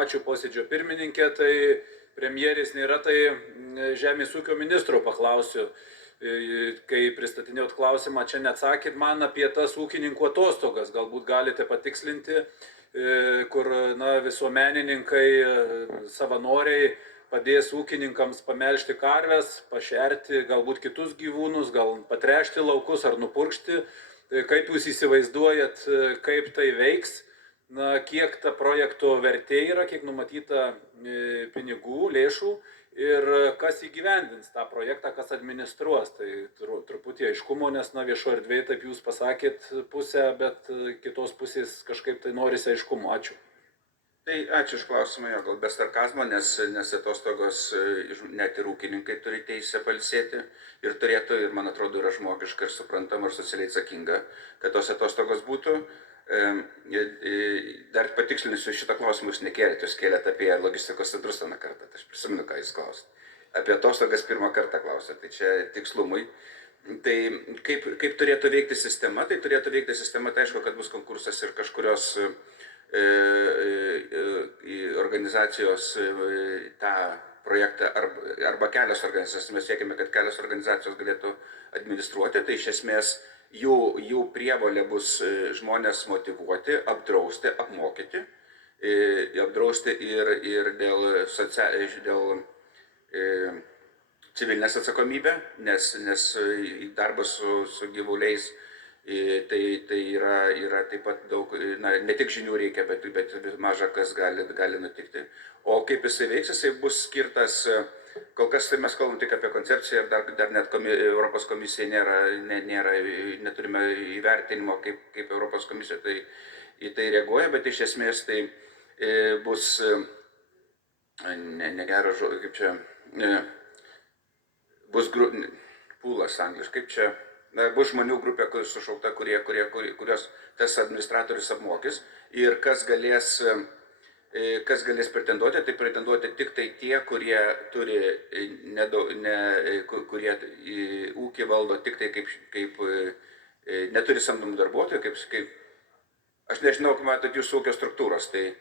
Ačiū posėdžio pirmininkė, tai premjerės nėra, tai Žemės ūkio ministro paklausiu. Kai pristatinėjot klausimą, čia neatsakėt man apie tas ūkininkų atostogas, galbūt galite patikslinti, kur visuomenininkai, savanoriai padės ūkininkams pamelžti karves, pašerti galbūt kitus gyvūnus, gal patrešti laukus ar nupurkšti. Kaip jūs įsivaizduojat, kaip tai veiks? Kiek ta projekto vertė yra, kiek numatyta pinigų, lėšų ir kas įgyvendins tą projektą, kas administruos. Tai truputį aiškumo, nes viešo erdvėje, taip jūs pasakėt pusę, bet kitos pusės kažkaip tai norisi aiškumo. Ačiū. Tai ačiū iš klausimą, gal be sarkazmo, nes atostogos net ir ūkininkai turi teisę pailsėti ir turėtų, ir man atrodo yra žmogiška ir suprantama ir socialiai atsakinga, kad tos atostogos būtų. Dar patikslinsiu, šitą klausimą jūs nekėlėte, jūs kėlėte apie logistikos centrus vieną kartą, tai aš prisimenu, ką jūs klausėte. Apie atostogas pirmą kartą klausėte, tai čia tikslumui. Tai kaip turėtų veikti sistema, tai turėtų veikti sistema, tai aišku, kad bus konkursas ir kažkurios organizacijos tą projektą arba kelios organizacijos, mes siekime, kad kelios organizacijos galėtų administruoti, tai iš esmės jų prievolė bus žmonės motyvuoti, apdrausti, apmokyti, apdrausti ir dėl civilinės atsakomybė, nes darbas su gyvuliais tai yra taip pat daug, ne tik žinių reikia, bet maža kas gali nutikti. O kaip jisai veiks, jisai bus skirtas. Kol kas tai mes kalbam tik apie koncepciją ir dar net Europos komisija neturime įvertinimo, kaip Europos komisija į tai reaguoja, bet iš esmės tai bus negeras žodis, kaip čia, bus pūlas angliškai, kaip čia, bus žmonių grupė sušaukta, kurios tas administratorius apmokys ir kas galės pretenduoti, tai pretenduoti tik tai tie, kurie turi kurie ūkį valdo tik tai kaip neturi samdomų darbuotojų, kaip aš nežinau, kaip matot jūsų ūkio struktūros, tai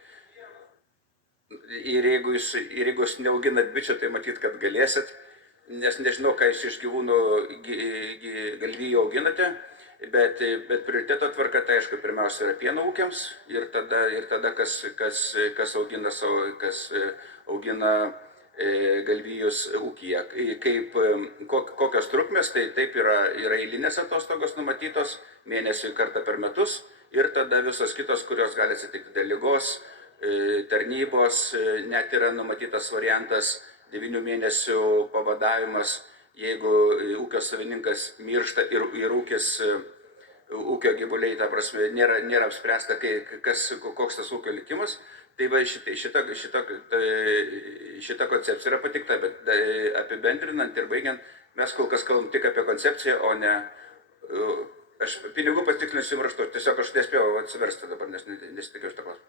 ir jeigu jūs neauginat bičių, tai matyt, kad galėsit, nes nežinau, ką jūs iš gyvūnų galvijų auginate. Bet prioriteto tvarka, tai aišku, pirmiausia yra pieno ūkiams ir tada kas augina galvijus ūkyje. Kokios trukmės, tai taip yra eilinės atostogos numatytos mėnesiui kartą per metus ir tada visos kitos, kurios gali atsitikti dėl ligos, tarnybos, net yra numatytas variantas 9 mėnesių pavadavimas, jeigu ūkio savininkas miršta ir ūkio gyvuliai, ta prasme, nėra apspręsta, koks tas ūkio likimas, tai va šita koncepcija yra patikta, bet apibendrinant ir baigiant, mes kol kas kalbam tik apie koncepciją, o ne, aš pinigų patikslinsiu jums raštu, tiesiog aš nespėjau atsiversti dabar, nes nesitikėjau šitą klausimą.